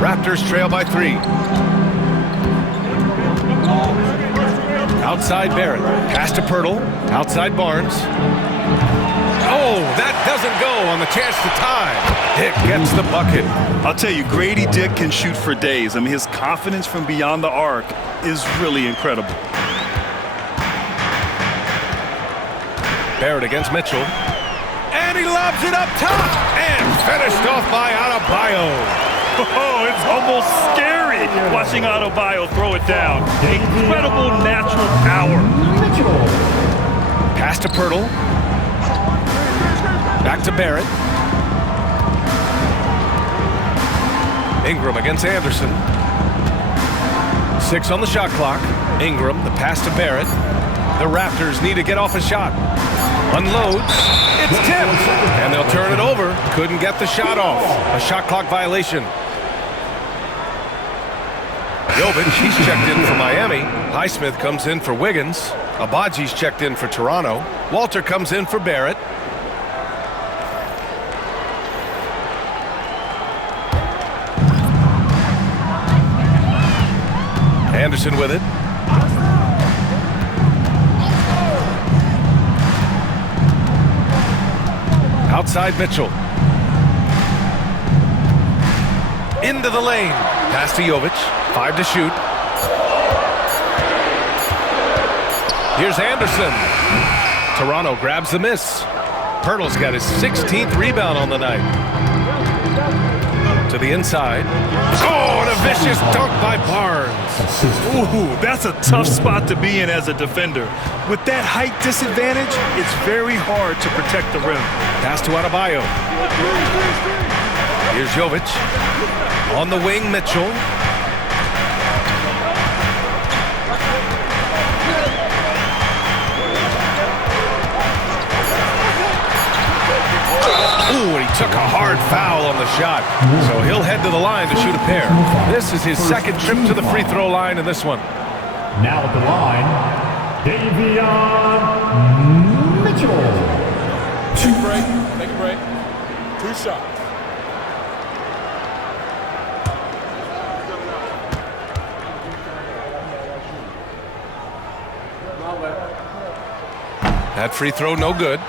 Raptors trail by 3. Outside Barrett. Pass to Pirtle. Outside Barnes. Oh, that doesn't go on the chance to tie. Dick gets the bucket. I'll tell you, Grady Dick can shoot for days. I mean, his confidence from beyond the arc is really incredible. Barrett against Mitchell. And he lobs it up top. And finished off by Adebayo. Oh, it's almost scary watching Adebayo throw it down. Incredible natural power. Pass to Pirtle. Back to Barrett. Ingram against Anderson. 6 on the shot clock. Ingram, the pass to Barrett. The Raptors need to get off a shot. Unloads. It's tipped. And they'll turn it over. Couldn't get the shot off. A shot clock violation. Jovic, he's checked in for Miami. Highsmith comes in for Wiggins. Abaji's checked in for Toronto. Walter comes in for Barrett. Anderson with it. Outside Mitchell. Into the lane. Pass to Jovic. 5 to shoot. Here's Anderson. Toronto grabs the miss. Pirtle's got his 16th rebound on the night. To the inside. Oh, and a vicious dunk by Barnes. Ooh, that's a tough spot to be in as a defender. With that height disadvantage, it's very hard to protect the rim. Pass to Adebayo. Here's Jovic. On the wing, Mitchell. Ooh, and he took a hard foul on the shot. So he'll head to the line to shoot a pair. This is his second trip to the free throw line in this one. Now at the line, Davion Mitchell. Take a break. Take a break. 2 shots. That free throw no good.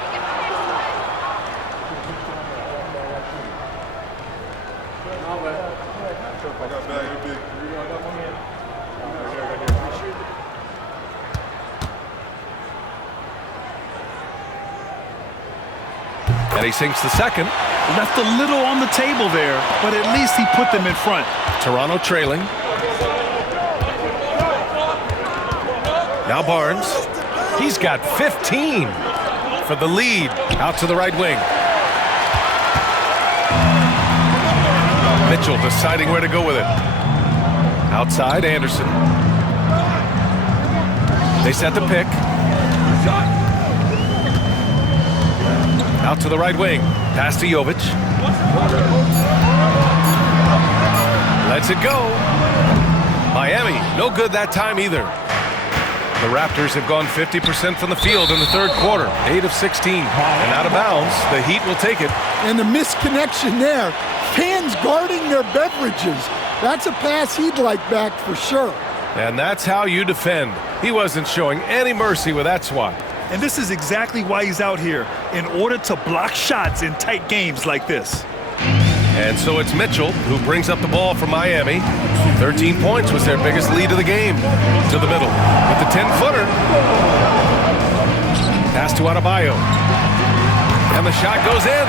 And he sinks the second. Left a little on the table there, but at least he put them in front. Toronto trailing. Now Barnes. He's got 15 for the lead. Out to the right wing. Mitchell deciding where to go with it. Outside, Anderson. They set the pick. Out to the right wing. Pass to Jovic. Lets it go. Miami, no good that time either. The Raptors have gone 50% from the field in the third quarter. 8 of 16. And out of bounds, the Heat will take it. And the misconnection there. Fans guarding their beverages. That's a pass he'd like back for sure. And that's how you defend. He wasn't showing any mercy with that swat. And this is exactly why he's out here, in order to block shots in tight games like this. And so it's Mitchell who brings up the ball for Miami. 13 points was their biggest lead of the game. To the middle with the 10-footer. Pass to Adebayo. And the shot goes in.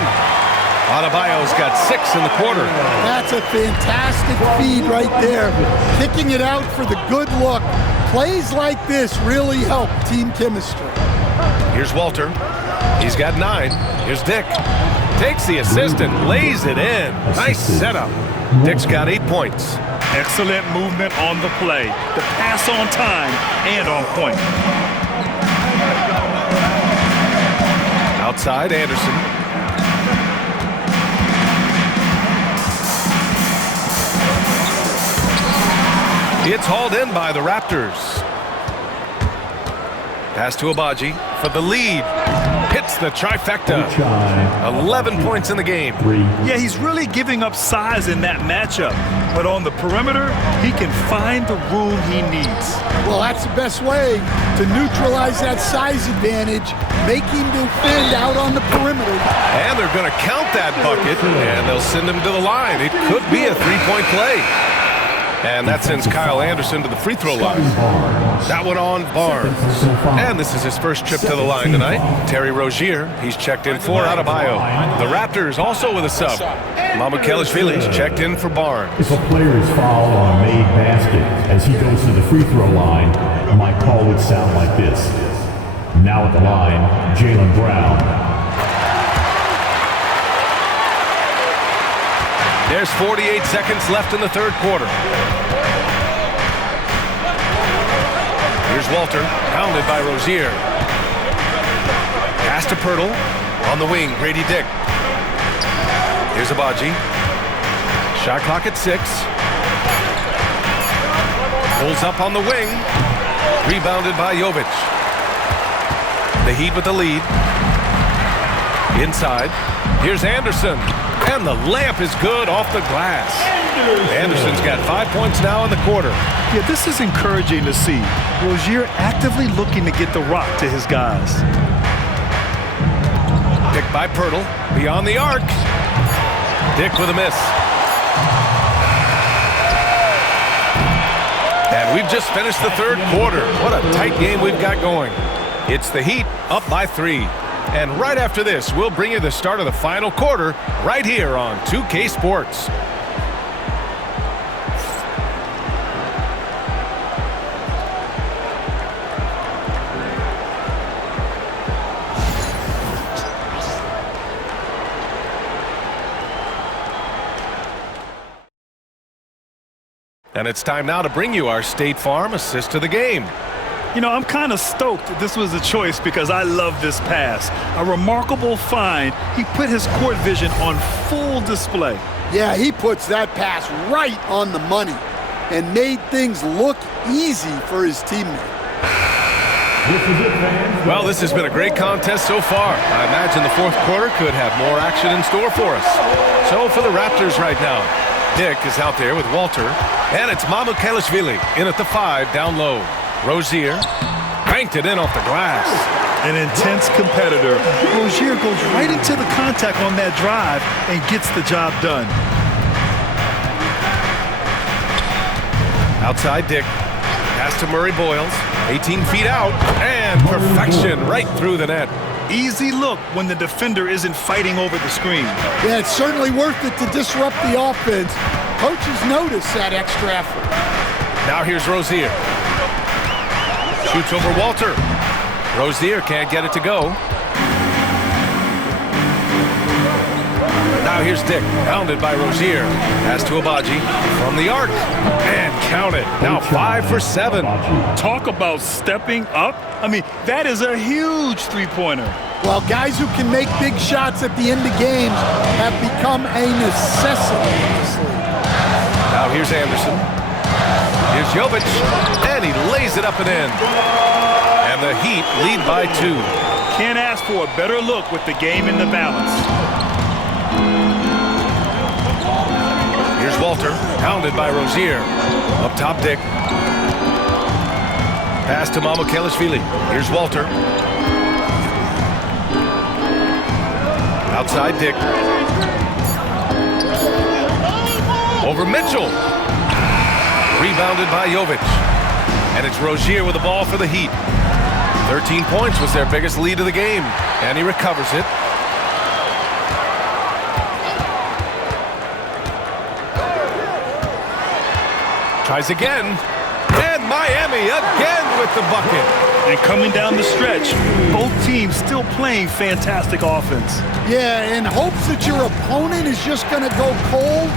Adebayo's got 6 in the quarter. That's a fantastic feed right there. Picking it out for the good look. Plays like this really help team chemistry. Here's Walter. He's got 9. Here's Dick. Takes the assist and lays it in. Nice setup. Dick's got 8 points. Excellent movement on the play. The pass on time and on point. Outside, Anderson. It's hauled in by the Raptors. Pass to Abaji for the lead. Hits That's the trifecta. 11 points in the game. Yeah, he's really giving up size in that matchup. But on the perimeter, he can find the room he needs. Well, that's the best way to neutralize that size advantage. Make him defend out on the perimeter. And they're going to count that bucket, and they'll send him to the line. It could be a three-point play. And that sends Kyle Anderson to the free throw line. That one on Barnes. And this is his first trip to the line tonight. Terry Rozier, he's checked in for Adebayo. The Raptors also with a sub. Mamukelashvili's checked in for Barnes. If a player is fouled on a made basket as he goes to the free throw line, my call would sound like this. Now at the line, Jaylen Brown. There's 48 seconds left in the third quarter. Here's Walter, pounded by Rozier. Pass to Pirtle. On the wing, Grady Dick. Here's Agbaji. Shot clock at 6. Pulls up on the wing. Rebounded by Jovic. The Heat with the lead. Inside. Here's Anderson. And the layup is good off the glass. Anderson's got 5 points now in the quarter. Yeah, this is encouraging to see. Rozier actively looking to get the rock to his guys. Picked by Pirtle. Beyond the arc. Dick with a miss. And we've just finished the third quarter. What a tight game we've got going. It's the Heat up by 3. And right after this, we'll bring you the start of the final quarter right here on 2K Sports. And it's time now to bring you our State Farm assist to the game. You know, I'm kind of stoked that this was a choice because I love this pass. A remarkable find. He put his court vision on full display. Yeah, he puts that pass right on the money and made things look easy for his teammate. Well, this has been a great contest so far. I imagine the fourth quarter could have more action in store for us. So for the Raptors right now, Dick is out there with Walter, and it's Mamukelashvili in at the 5 down low. Rozier banked it in off the glass. An intense competitor. Rozier goes right into the contact on that drive and gets the job done. Outside Dick. Pass to Murray Boyles. 18 feet out. And perfection right through the net. Easy look when the defender isn't fighting over the screen. Yeah, it's certainly worth it to disrupt the offense. Coaches notice that extra effort. Now here's Rozier. Shoots over Walter. Rozier can't get it to go. Now here's Dick, pounded by Rozier. Pass to Agbaji from the arc. And count it. Now 5 for 7. Talk about stepping up. I mean, that is a huge three-pointer. Well, guys who can make big shots at the end of games have become a necessity in this league. Now here's Anderson. Here's Jovic, and he lays it up and in. And the Heat lead by 2. Can't ask for a better look with the game in the balance. Here's Walter, pounded by Rozier. Up top, Dick. Pass to Mamukelashvili. Here's Walter. Outside, Dick. Over Mitchell. Rebounded by Jovic. And it's Rozier with the ball for the Heat. 13 points was their biggest lead of the game. And he recovers it. Tries again. And Miami again with the bucket. And coming down the stretch, both teams still playing fantastic offense. Yeah, in hopes that your opponent is just going to go cold.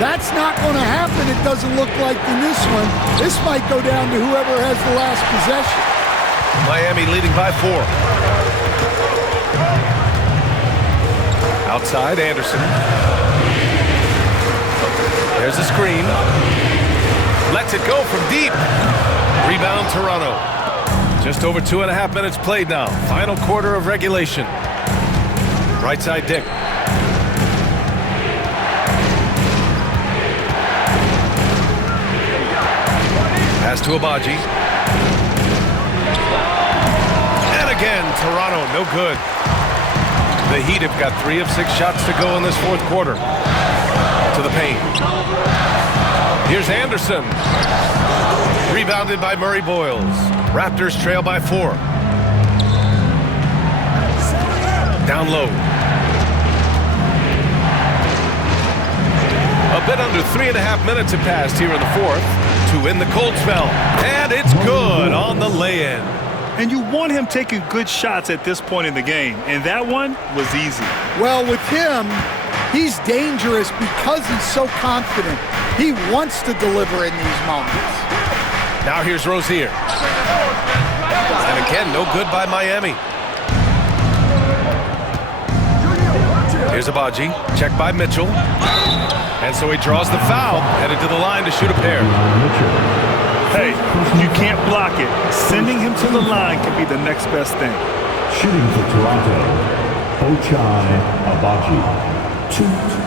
That's not going to happen, it doesn't look like in this one. This might go down to whoever has the last possession. Miami leading by 4. Outside, Anderson. There's a screen. Lets it go from deep. Rebound, Toronto. Just over 2.5 minutes played now. Final quarter of regulation. Right side Dick. Pass to Agbaji. And again, Toronto, no good. The Heat have got 3 of 6 shots to go in this fourth quarter. To the paint. Here's Anderson. Rebounded by Murray Boyles. Raptors trail by 4. Down low. A bit under 3.5 minutes have passed here in the fourth to win the cold spell. And it's good on the lay-in. And you want him taking good shots at this point in the game. And that one was easy. Well, with him, he's dangerous because he's so confident. He wants to deliver in these moments. Now here's Rozier. And again, no good by Miami. Here's Agbaji. Checked by Mitchell. And so he draws the foul, headed to the line to shoot a pair. Hey, you can't block it. Sending him to the line can be the next best thing. Shooting for Toronto, Ochai Agbaji. 2.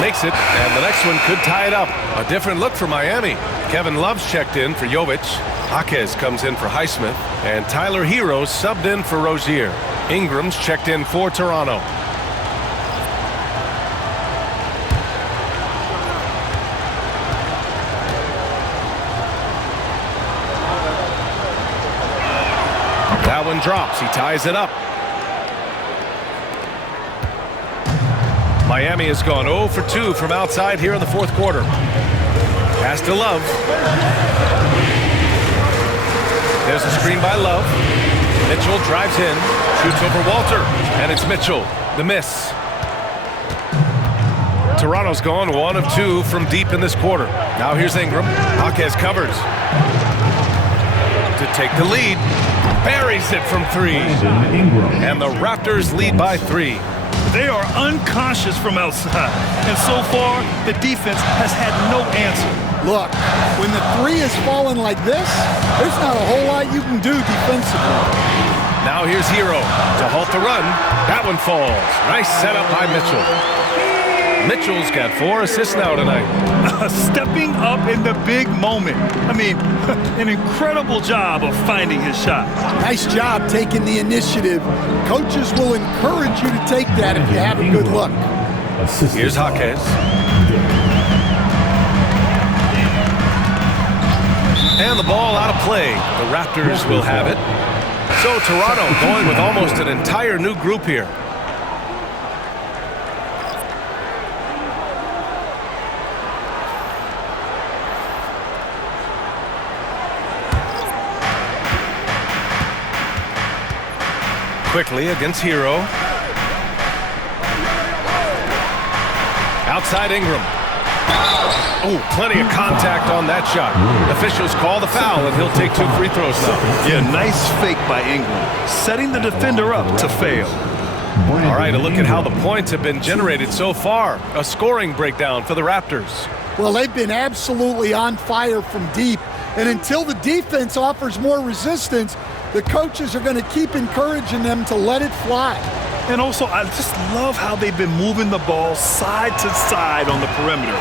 Makes it, and the next one could tie it up. A different look for Miami. Kevin Love's checked in for Jovic. Jaquez comes in for Highsmith. And Tyler Hero subbed in for Rozier. Ingram's checked in for Toronto. That one drops. He ties it up. Miami has gone 0 for 2 from outside here in the fourth quarter. Pass to Love. There's a screen by Love. Mitchell drives in, shoots over Walter, and it's Mitchell. The miss. Toronto's gone 1 of 2 from deep in this quarter. Now here's Ingram. Jaquez covers. To take the lead. Buries it from 3. And the Raptors lead by 3. They are unconscious from outside, and so far, the defense has had no answer. Look, when the 3 is falling like this, there's not a whole lot you can do defensively. Now here's Hero to halt the run. That one falls. Nice setup by Mitchell. Mitchell's got 4 assists now tonight. Stepping up in the big moment. I mean, an incredible job of finding his shot. Nice job taking the initiative. Coaches will encourage you to take that if you have a good look. Here's Jaquez. And the ball out of play. The Raptors will have it. So Toronto going with almost an entire new group here. Quickly against Hero. Outside Ingram. Oh, plenty of contact on that shot. Officials call the foul, and he'll take 2 free throws now. Yeah, nice fake by Ingram, setting the defender up to fail. All right, a look at how the points have been generated so far. A scoring breakdown for the Raptors. Well, they've been absolutely on fire from deep, and until the defense offers more resistance, the coaches are going to keep encouraging them to let it fly. And also, I just love how they've been moving the ball side to side on the perimeter.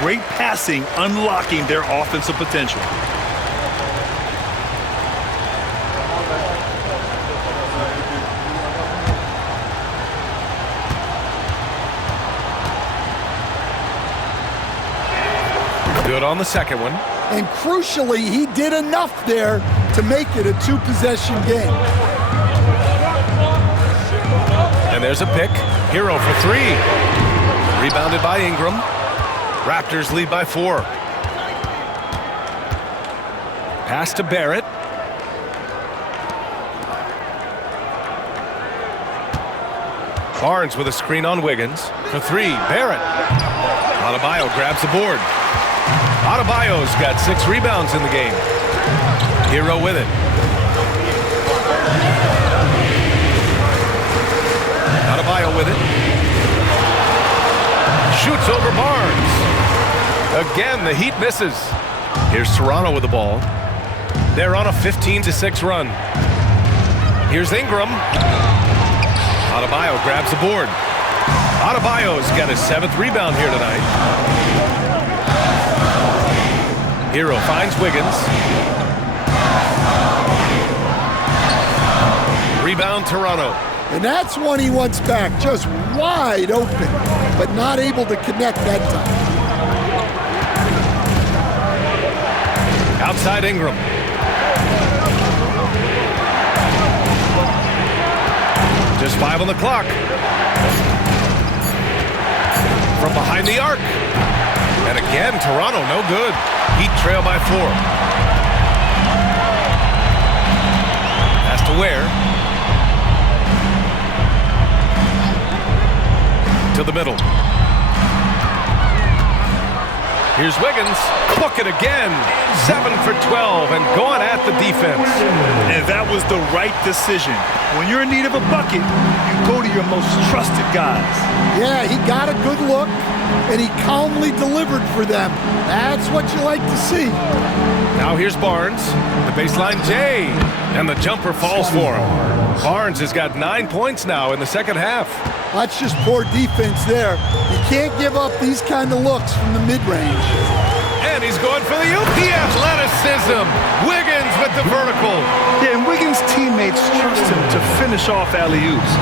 Great passing, unlocking their offensive potential. Good on the second one. And crucially, he did enough there to make it a 2-possession game. And there's a pick. Hero for 3. Rebounded by Ingram. Raptors lead by 4. Pass to Barrett. Barnes with a screen on Wiggins. For 3, Barrett. Adebayo grabs the board. Adebayo's got 6 rebounds in the game. Hero with it. Shoots over Barnes. Again, the Heat misses. Here's Toronto with the ball. They're on a 15-6 run. Here's Ingram. Adebayo grabs the board. Adebayo's got his 7th rebound here tonight. Hero finds Wiggins. Rebound Toronto. And that's one he wants back, just wide open, but not able to connect that time. Outside Ingram. Just 5 on the clock. From behind the arc. And again, Toronto, no good. Heat trail by 4. Pass to Ware. To the middle. Here's Wiggins. Book it again. 7 for 12 and going at the defense. And that was the right decision. When you're in need of a bucket, you go to your most trusted guys. Yeah, he got a good look, and he calmly delivered for them. That's what you like to see. Now here's Barnes. The baseline J. And the jumper falls for him. Barnes has got 9 points now in the second half. That's just poor defense there. You can't give up these kind of looks from the mid-range. And he's going for the oop. The athleticism. Wiggins with the vertical. Yeah, and Wiggins' teammates trust him to finish off alley-oops.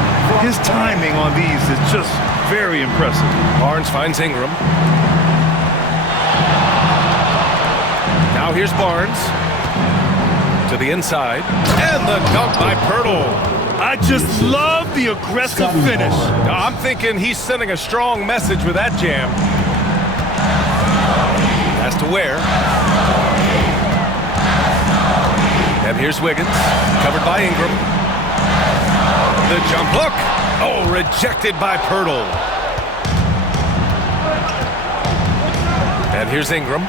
His timing on these is just very impressive. Barnes finds Ingram. Now here's Barnes. To the inside. And the dunk by Pirtle. I just love the aggressive finish. I'm thinking he's sending a strong message with that jam. Pass to Ware. And here's Wiggins. Covered by Ingram. The jump hook. Oh, rejected by Pirtle. And here's Ingram.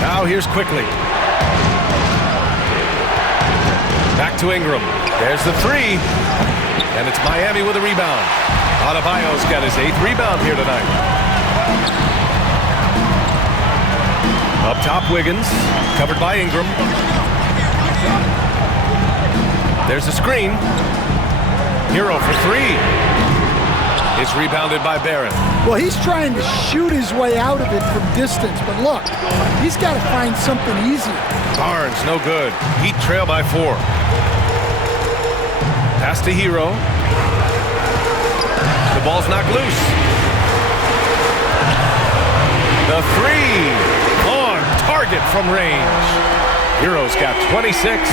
Now here's Quickly. Back to Ingram. There's the 3. And it's Miami with a rebound. Adebayo's got his 8th rebound here tonight. Up top, Wiggins. Covered by Ingram. There's a screen. Hero for 3. It's rebounded by Barrett. Well, he's trying to shoot his way out of it from distance, but look, he's got to find something easier. Barnes, no good. Heat trail by 4. Pass to Hero. The ball's knocked loose. The 3 on target from range. Hero's got 26.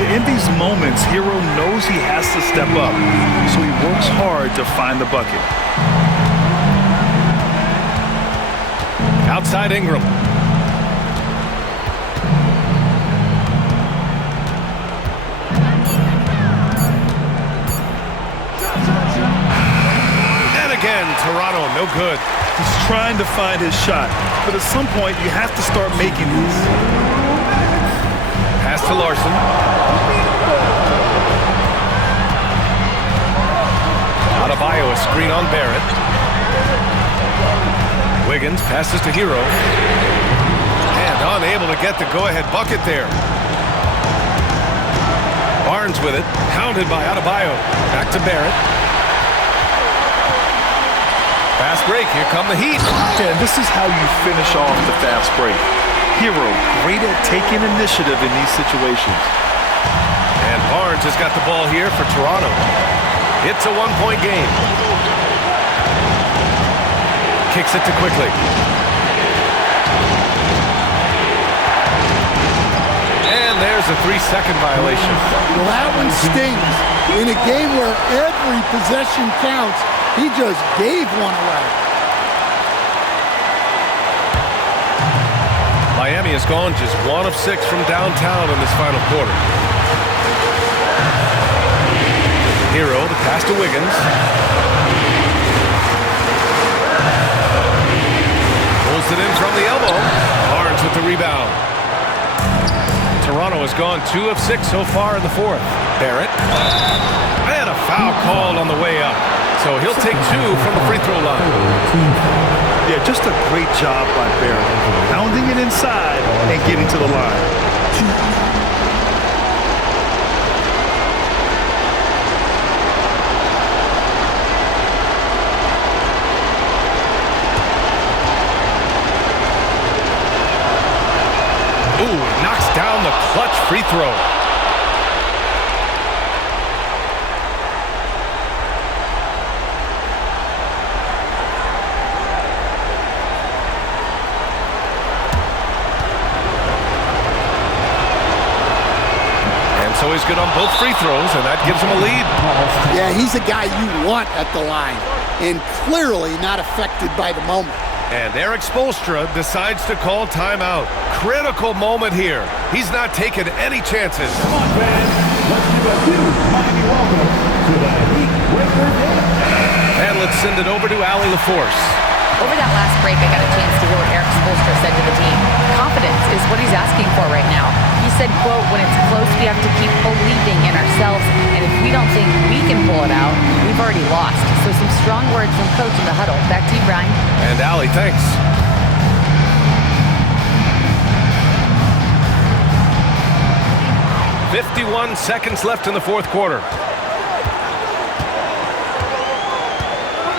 In these moments, Hero knows he has to step up, so he works hard to find the bucket. Outside Ingram. And again, Toronto, no good. He's trying to find his shot, but at some point, you have to start making these. Pass to Larson. Adebayo, a screen on Barrett. Wiggins passes to Hero. And unable to get the go-ahead bucket there. Barnes with it. Pounded by Adebayo. Back to Barrett. Fast break. Here come the Heat. Yeah, this is how you finish off the fast break. Hero, great at taking initiative in these situations. And Barnes has got the ball here for Toronto. It's a 1-point game. Kicks it to Quickly. And there's a 3-second violation. Well, that one stings. In a game where every possession counts, he just gave one away. Miami has gone just 1 of 6 from downtown in this final quarter. Hero, the pass to Wiggins. Pulls it in from the elbow. Barnes with the rebound. Toronto has gone 2 of 6 so far in the fourth. Barrett. And a foul called on the way up. So he'll take 2 from the free throw line. Yeah, just a great job by Barrett. Pounding it inside and getting to the line. Ooh, knocks down the clutch free throw. And so he's good on both free throws, and that gives him a lead. Yeah, he's a guy you want at the line, and clearly not affected by the moment. And Erik Spoelstra decides to call timeout. Critical moment here. He's not taking any chances. Come on, fans. Let's give a huge mighty welcome to the Heat Breaker Game. And let's send it over to Allie LaForce. Over that last break, I got a chance to hear what Erik Spoelstra said to the team. Confidence is what he's asking for right now. He said, quote, when it's close, we have to keep believing in ourselves, and if we don't think we can pull it out, we've already lost. So some strong words from coach in the huddle. Back to you, Brian. And Allie, thanks. "51 seconds left in the fourth quarter.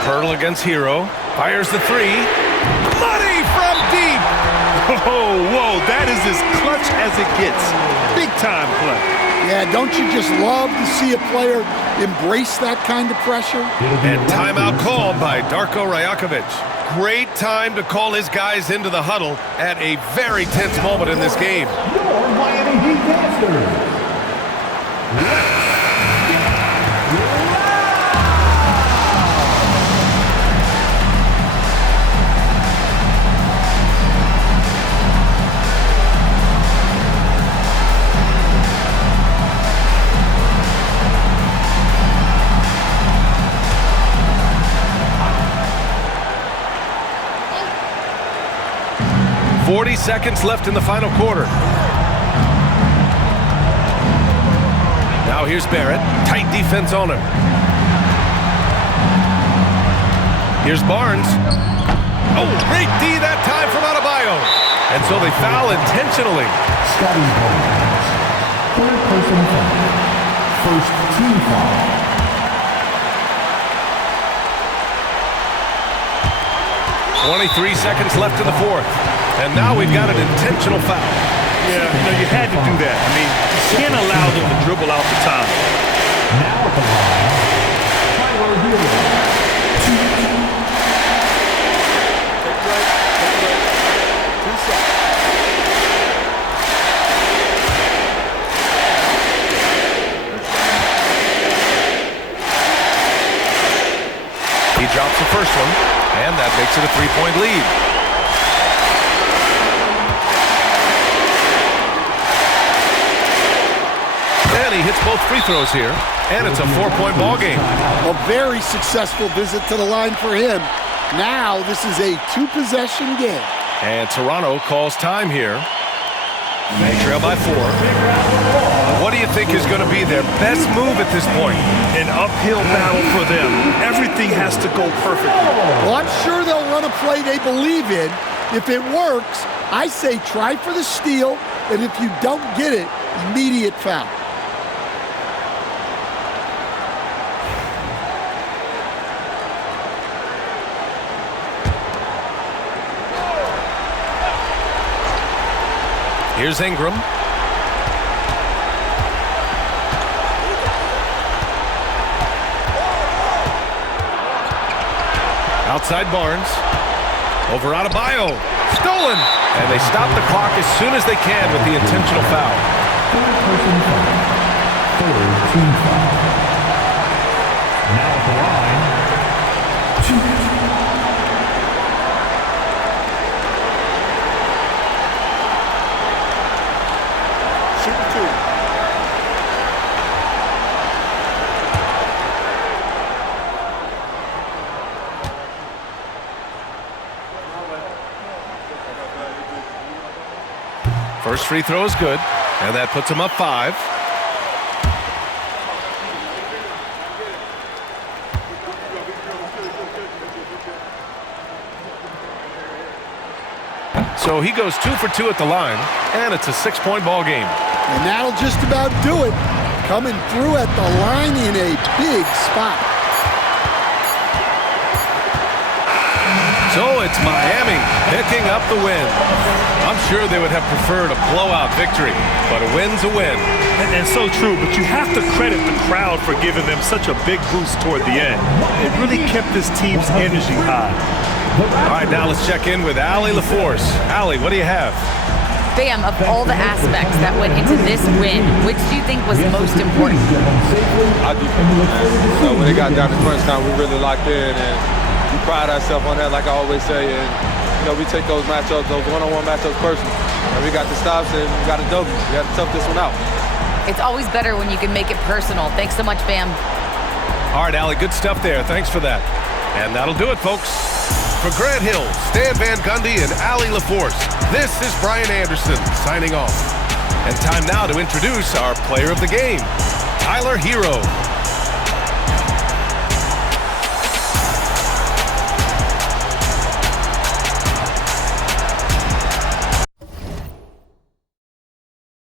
Pearl against Hero. Fires the 3. Money from deep. Oh, whoa, that is as clutch as it gets. Big time play. Yeah, don't you just love to see a player embrace that kind of pressure? And timeout called by Darko Rajakovic. Great time to call his guys into the huddle at a very tense moment in this game. Your Miami Heat Masters. "40 seconds left in the final quarter. Now here's Barrett. Tight defense on him. Here's Barnes. Oh, great D that time from Adebayo. And so they foul intentionally. Scotty Barnes. Third personal foul. First team foul. 23 seconds left in the fourth. And now we've got an intentional foul. Yeah, you had to do that. I mean, you can't allow them to dribble out the time. Now at the line, Tyler Hero. He drops the first one, and that makes it a 3-point lead. And he hits both free throws here, and it's a 4-point ball game. A very successful visit to the line for him. Now this is a 2-possession game. And Toronto calls time here. They trail by 4. What do you think is going to be their best move at this point? An uphill battle for them. Everything has to go perfectly. Well, I'm sure they'll run a play they believe in. If it works, I say try for the steal, and if you don't get it, immediate foul. Here's Ingram. Outside Barnes. Over Adebayo. Stolen! And they stop the clock as soon as they can with the intentional foul. Third personal foul. Third team foul. Now at the line, 2. First free throw is good, and that puts him up 5. So he goes 2 for 2 at the line, and it's a 6-point ball game. And that'll just about do it. Coming through at the line in a big spot. So it's Miami picking up the win. I'm sure they would have preferred a blowout victory, but a win's a win. And so true, but you have to credit the crowd for giving them such a big boost toward the end. It really kept this team's energy high. All right, now let's check in with Allie LaForce. Allie, what do you have? Bam, of all the aspects that went into this win, which do you think was most important? Our defense, man. So when it got down to crunch time, we really locked in, and we pride ourselves on that, like I always say. And we take those matchups, those one-on-one matchups personal. And we got the stops and we got a W. We had to tough this one out. It's always better when you can make it personal. Thanks so much, Bam. All right, Allie, good stuff there. Thanks for that. And that'll do it, folks. For Grant Hill, Stan Van Gundy, and Allie LaForce, this is Brian Anderson signing off. And time now to introduce our player of the game, Tyler Hero.